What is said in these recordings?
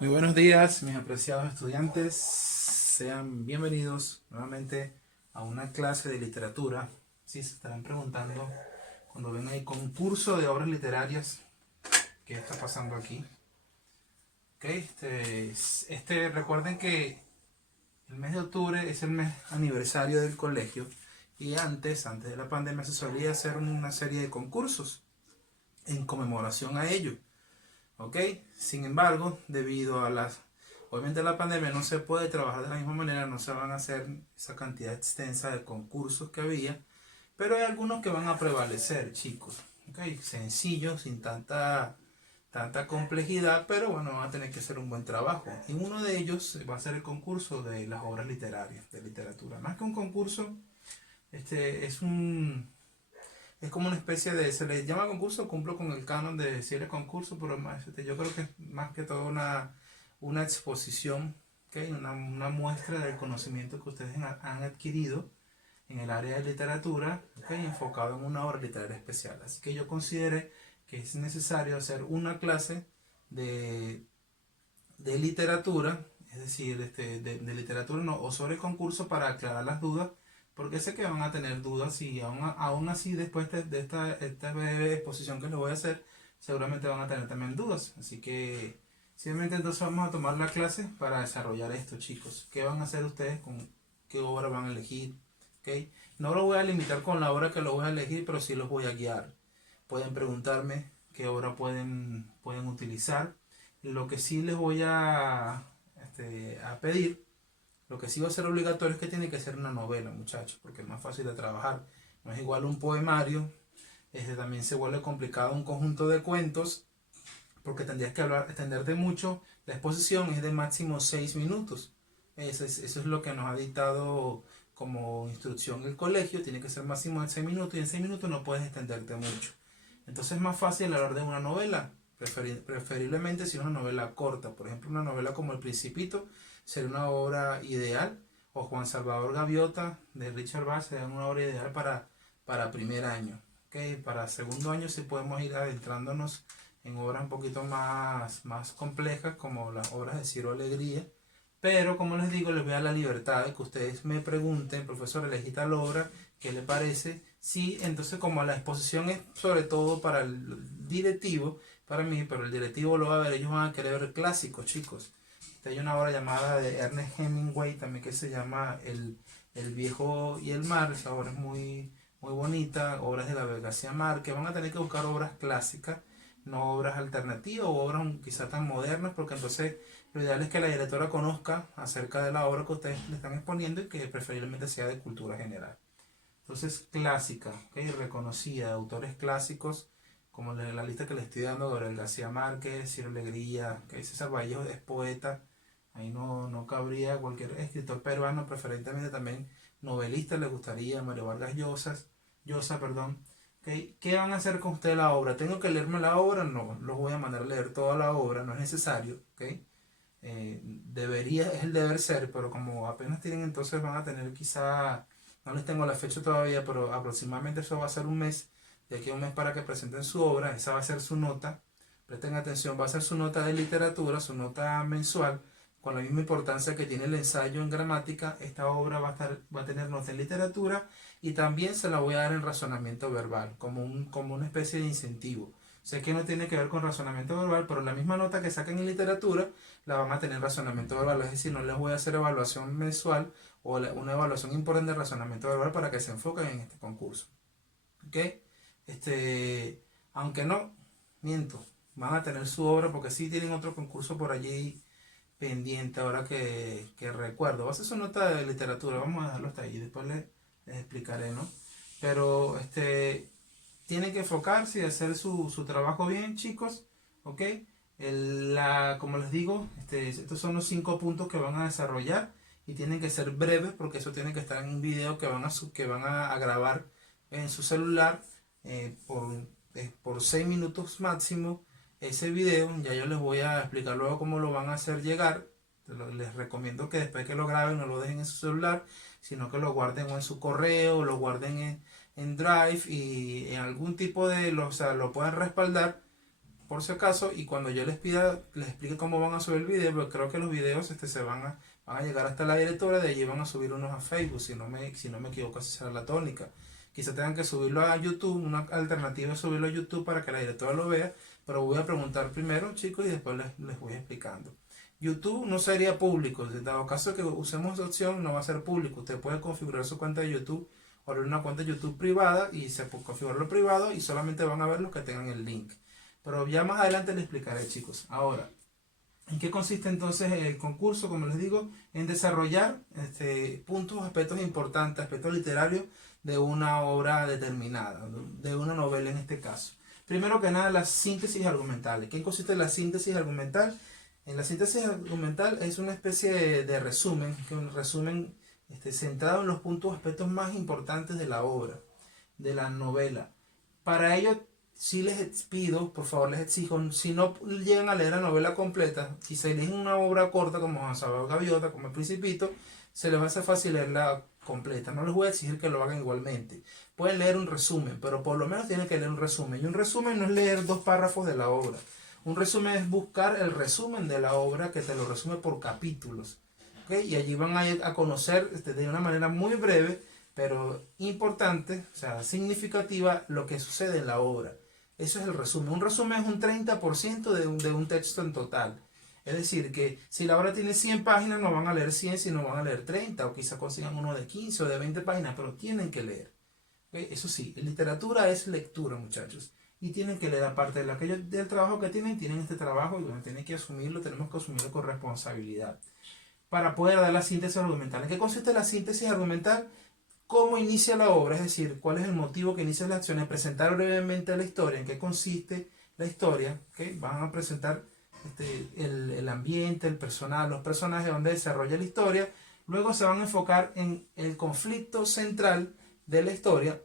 Muy buenos días, mis apreciados estudiantes. Sean bienvenidos nuevamente a una clase de literatura. Si se estarán preguntando cuando ven el concurso de obras literarias, ¿qué está pasando aquí? Ok, recuerden que el mes de octubre es el mes aniversario del colegio y antes de la pandemia se solía hacer una serie de concursos en conmemoración a ello. ¿Ok? Sin embargo, debido a obviamente la pandemia no se puede trabajar de la misma manera, no se van a hacer esa cantidad extensa de concursos que había, pero hay algunos que van a prevalecer, chicos. ¿Ok? Sencillos, sin tanta complejidad, pero bueno, van a tener que hacer un buen trabajo. Y uno de ellos va a ser el concurso de las obras literarias, de literatura. Más que un concurso, es es como una especie de, se le llama concurso, cumplo con el canon de decirle concurso, pero más, yo creo que es más que todo una exposición, ¿okay? Una muestra del conocimiento que ustedes han adquirido en el área de literatura, ¿okay? Enfocado en una obra literaria especial. Así que yo consideré que es necesario hacer una clase de, de literatura, es decir, de literatura no, o sobre el concurso para aclarar las dudas, porque sé que van a tener dudas y aún así después esta breve exposición que les voy a hacer, seguramente van a tener también dudas. Así que simplemente entonces vamos a tomar la clase para desarrollar esto, chicos. ¿Qué van a hacer ustedes con qué obra van a elegir? ¿Okay? No lo voy a limitar con la obra que lo voy a elegir, pero sí los voy a guiar. Pueden preguntarme qué obra pueden utilizar. Lo que sí les voy a pedir, lo que sí va a ser obligatorio es que tiene que ser una novela, muchachos, porque es más fácil de trabajar. No es igual un poemario, también se vuelve complicado un conjunto de cuentos, porque tendrías que extenderte mucho. La exposición es de máximo 6 minutos. Eso es lo que nos ha dictado como instrucción el colegio, tiene que ser máximo de 6 minutos y en 6 minutos no puedes extenderte mucho. Entonces es más fácil hablar de una novela, preferiblemente si es una novela corta. Por ejemplo, una novela como El Principito sería una obra ideal, o Juan Salvador Gaviota de Richard Bach sería una obra ideal para primer año. ¿Okay? Para segundo año sí podemos ir adentrándonos en obras un poquito más complejas como las obras de Ciro Alegría. Pero como les digo, les voy a dar la libertad de que ustedes me pregunten, profesor, elegí tal obra, ¿qué le parece? Sí, entonces como la exposición es sobre todo para el directivo, para mí, pero el directivo lo va a ver, ellos van a querer ver clásicos, chicos. Hay una obra llamada de Ernest Hemingway también que se llama El viejo y el mar. Esa obra es muy bonita, obras de Gabriel García Márquez. Van a tener que buscar obras clásicas, no obras alternativas o obras quizá tan modernas, porque entonces lo ideal es que la directora conozca acerca de la obra que ustedes le están exponiendo y que preferiblemente sea de cultura general. Entonces, clásica, ¿okay? Reconocida, autores clásicos, como la lista que le estoy dando, Gabriel García Márquez, Ciro Alegría, ¿okay? César Vallejo es poeta, ahí no cabría cualquier escritor peruano, preferentemente también novelista, le gustaría, Mario Vargas Llosa, perdón. ¿Okay? ¿Qué van a hacer con usted la obra? ¿Tengo que leerme la obra? No, los voy a mandar a leer toda la obra, no es necesario, ¿okay? Debería, es el deber ser, pero como apenas tienen, entonces van a tener quizá, no les tengo la fecha todavía, pero aproximadamente eso va a ser un mes, de aquí a un mes para que presenten su obra, esa va a ser su nota, presten atención, va a ser su nota de literatura, su nota mensual, con la misma importancia que tiene el ensayo en gramática, esta obra va a tener nota en literatura y también se la voy a dar en razonamiento verbal, como una especie de incentivo. Sé que no tiene que ver con razonamiento verbal, pero la misma nota que saquen en literatura la van a tener razonamiento verbal, es decir, no les voy a hacer evaluación mensual o una evaluación importante de razonamiento verbal para que se enfoquen en este concurso. ¿Ok? Este, aunque no, miento, van a tener su obra porque sí tienen otro concurso por allí pendiente ahora que recuerdo. Va a ser su nota de literatura, vamos a dejarlo hasta ahí, después les explicaré, ¿no? Pero tienen que enfocarse y hacer su trabajo bien, chicos, ¿ok? Como les digo, estos son los 5 puntos que van a desarrollar y tienen que ser breves porque eso tiene que estar en un video que van a grabar en su celular por 6 minutos máximo. Ese video ya yo les voy a explicar luego cómo lo van a hacer llegar. Les recomiendo que después que lo graben no lo dejen en su celular, sino que lo guarden o en su correo, lo guarden en Drive y en algún tipo o sea, lo pueden respaldar por si acaso, y cuando yo les pida, les explique cómo van a subir el video, porque creo que los videos van a llegar hasta la directora, de allí van a subir unos a Facebook, si no me equivoco, esa será la tónica. Quizá tengan que subirlo a YouTube, una alternativa es subirlo a YouTube para que la directora lo vea, pero voy a preguntar primero, chicos, y después les voy explicando. YouTube no sería público, en dado caso que usemos esa opción, no va a ser público. Usted puede configurar su cuenta de YouTube o abrir una cuenta de YouTube privada y se puede configurarlo privado y solamente van a ver los que tengan el link. Pero ya más adelante les explicaré, chicos. Ahora, ¿en qué consiste entonces el concurso? Como les digo, en desarrollar puntos, aspectos importantes, aspectos literarios de una obra determinada, de una novela en este caso. Primero que nada, las síntesis argumentales. ¿Qué consiste la síntesis argumental? En la síntesis argumental es una especie de resumen, que un resumen centrado en los puntos, aspectos más importantes de la obra, de la novela. Para ello, si les pido, por favor les exijo, si no llegan a leer la novela completa, si se eligen una obra corta como Juan Salvador Gaviota, como El Principito, se les va a hacer fácil leerla completa. No les voy a exigir que lo hagan igualmente. Pueden leer un resumen, pero por lo menos tienen que leer un resumen. Y un resumen no es leer 2 párrafos de la obra. Un resumen es buscar el resumen de la obra que te lo resume por capítulos. ¿Okay? Y allí van a conocer de una manera muy breve, pero importante, o sea, significativa, lo que sucede en la obra. Eso es el resumen. Un resumen es un 30% de un texto en total. Es decir, que si la obra tiene 100 páginas, no van a leer 100, sino van a leer 30, o quizá consigan uno de 15 o de 20 páginas, pero tienen que leer. ¿Okay? Eso sí, literatura es lectura, muchachos. Y tienen que leer, aparte del trabajo que tienen este trabajo, y bueno, tienen que asumirlo, tenemos que asumirlo con responsabilidad. Para poder dar la síntesis argumental. ¿En qué consiste la síntesis argumental? ¿Cómo inicia la obra? Es decir, ¿cuál es el motivo que inicia las acciones? Presentar brevemente la historia, en qué consiste la historia. ¿Okay? Van a presentar el ambiente, el personal, los personajes donde desarrolla la historia. Luego se van a enfocar en el conflicto central de la historia.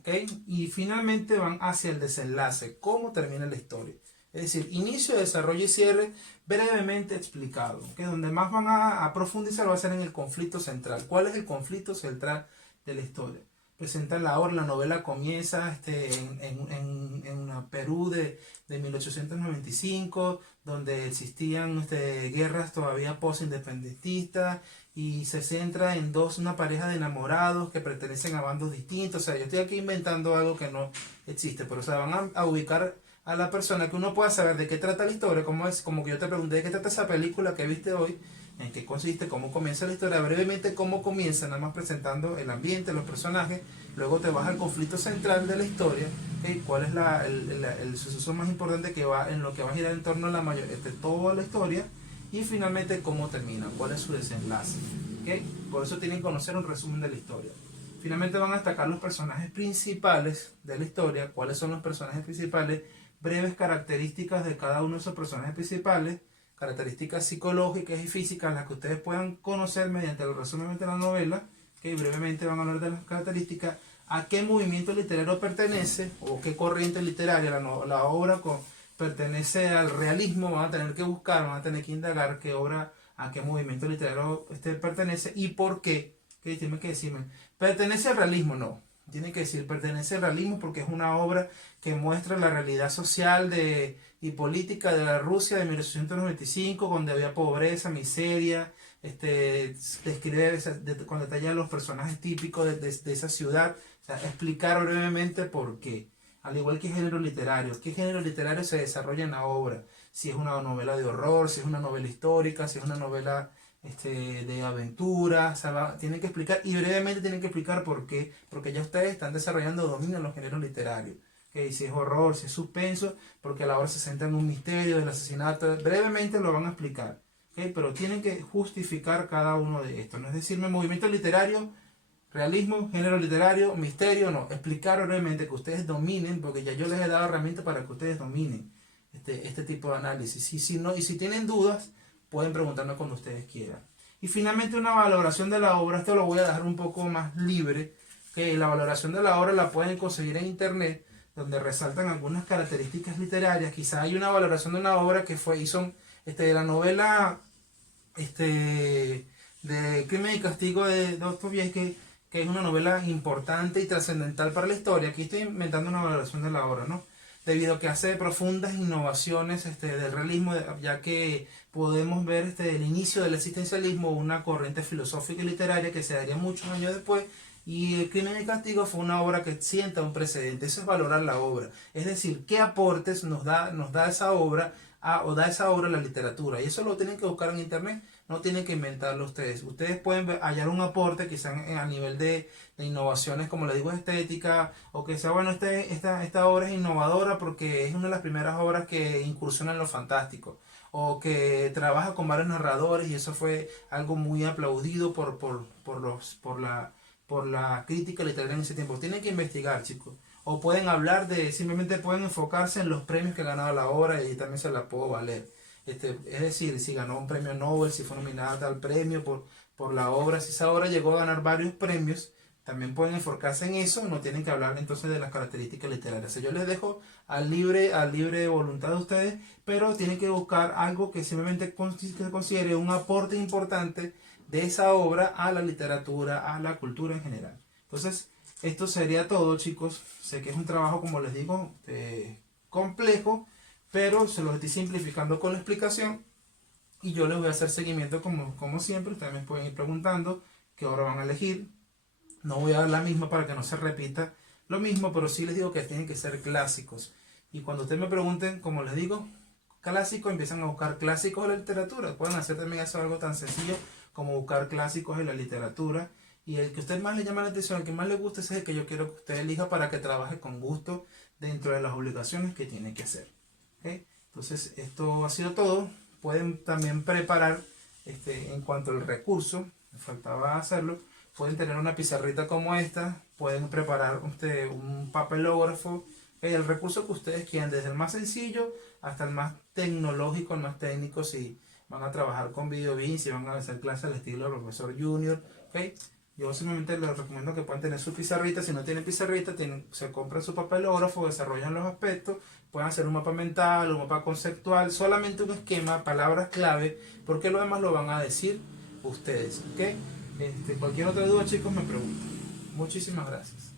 ¿Okay? Y finalmente van hacia el desenlace, cómo termina la historia. Es decir, inicio, desarrollo y cierre brevemente explicado. ¿Okay? Donde más van a profundizar va a ser en el conflicto central. ¿Cuál es el conflicto central de la historia? Presentan la obra, la novela comienza en Perú de 1895, donde existían guerras todavía post-independentistas, y se centra en una pareja de enamorados que pertenecen a bandos distintos. O sea, yo estoy aquí inventando algo que no existe, pero o sea, van a ubicar a la persona, que uno pueda saber de qué trata la historia, como que yo te pregunté de qué trata esa película que viste hoy, en qué consiste, cómo comienza la historia, brevemente cómo comienza, nada más presentando el ambiente, los personajes. Luego te vas al conflicto central de la historia, ¿okay? ¿Cuál es el suceso más importante que va en lo que va a girar en torno a la mayor de toda la historia? Y finalmente cómo termina, cuál es su desenlace. ¿Okay? Por eso tienen que conocer un resumen de la historia. Finalmente van a destacar los personajes principales de la historia. ¿Cuáles son los personajes principales? Breves características de cada uno de esos personajes principales, características psicológicas y físicas, las que ustedes puedan conocer mediante el resumen de la novela, que brevemente van a hablar de las características, a qué movimiento literario pertenece o qué corriente literaria la obra pertenece al realismo. Van a tener que buscar, van a tener que indagar qué obra, a qué movimiento literario pertenece y por qué. ¿Okay? Tienen que decirme, ¿pertenece al realismo? No. Tiene que decir, pertenece al realismo porque es una obra que muestra la realidad social y política de la Rusia de 1895, donde había pobreza, miseria, describe con detalle los personajes típicos de esa ciudad, o sea, explicar brevemente por qué. Al igual que género literario, ¿qué género literario se desarrolla en la obra? Si es una novela de horror, si es una novela histórica, si es una novela de aventura, o sea, tienen que explicar, y brevemente tienen que explicar por qué, porque ya ustedes están desarrollando, dominan los géneros literarios. ¿Okay? Si es horror, si es suspenso, porque la obra se centra en un misterio del asesinato, brevemente lo van a explicar. ¿Okay? Pero tienen que justificar cada uno de estos, no es decirme movimiento literario, realismo, género literario, misterio, no, explicar brevemente que ustedes dominen, porque ya yo les he dado herramientas para que ustedes dominen este tipo de análisis. Y si tienen dudas, pueden preguntarme cuando ustedes quieran. Y finalmente una valoración de la obra. Esto lo voy a dejar un poco más libre, que la valoración de la obra la pueden conseguir en internet, donde resaltan algunas características literarias. Quizá hay una valoración de una obra que hizo de la novela de Crimen y Castigo de Dostoyevsky, que es una novela importante y trascendental para la historia. Aquí estoy inventando una valoración de la obra, ¿no? debido a que hace profundas innovaciones del realismo, ya que podemos ver el inicio del existencialismo, una corriente filosófica y literaria que se daría muchos años después. Y El crimen y el castigo fue una obra que sienta un precedente. Eso es valorar la obra. Es decir, qué aportes nos da esa obra o da esa obra a la literatura. Y eso lo tienen que buscar en internet. No tienen que inventarlo ustedes. Ustedes pueden hallar un aporte quizás a nivel de innovaciones, como les digo, estética, o que sea, bueno, esta obra es innovadora porque es una de las primeras obras que incursiona en lo fantástico, o que trabaja con varios narradores y eso fue algo muy aplaudido por la crítica literaria en ese tiempo. Tienen que investigar, chicos. O pueden hablar simplemente pueden enfocarse en los premios que ha ganado la obra y también se la puedo valer. Es decir, si ganó un premio Nobel, si fue nominada a tal premio por la obra, si esa obra llegó a ganar varios premios, también pueden enfocarse en eso, no tienen que hablar entonces de las características literarias. O sea, yo les dejo a libre voluntad de ustedes, pero tienen que buscar algo que simplemente considere un aporte importante de esa obra a la literatura, a la cultura en general. Entonces, esto sería todo, chicos. Sé que es un trabajo, como les digo, complejo, pero se los estoy simplificando con la explicación y yo les voy a hacer seguimiento como siempre. Ustedes me pueden ir preguntando qué obra van a elegir. No voy a dar la misma para que no se repita lo mismo, pero sí les digo que tienen que ser clásicos. Y cuando ustedes me pregunten, como les digo, clásicos, empiezan a buscar clásicos de la literatura. Pueden hacer también eso algo tan sencillo como buscar clásicos de la literatura. Y el que a usted más le llama la atención, el que más le guste, ese es el que yo quiero que usted elija para que trabaje con gusto dentro de las obligaciones que tiene que hacer. ¿Okay? Entonces, esto ha sido todo. Pueden también preparar, en cuanto al recurso, me faltaba hacerlo, pueden tener una pizarrita como esta, pueden preparar un papelógrafo, el recurso que ustedes quieran, desde el más sencillo hasta el más tecnológico, el más técnico, si van a trabajar con VideoBeam, si van a hacer clases al estilo del profesor Junior, ¿okay? Yo simplemente les recomiendo que puedan tener su pizarrita. Si no tienen pizarrita, se compran su papelógrafo, desarrollan los aspectos, pueden hacer un mapa mental, un mapa conceptual, solamente un esquema, palabras clave, porque lo demás lo van a decir ustedes. ¿Okay? Cualquier otra duda, chicos, me preguntan. Muchísimas gracias.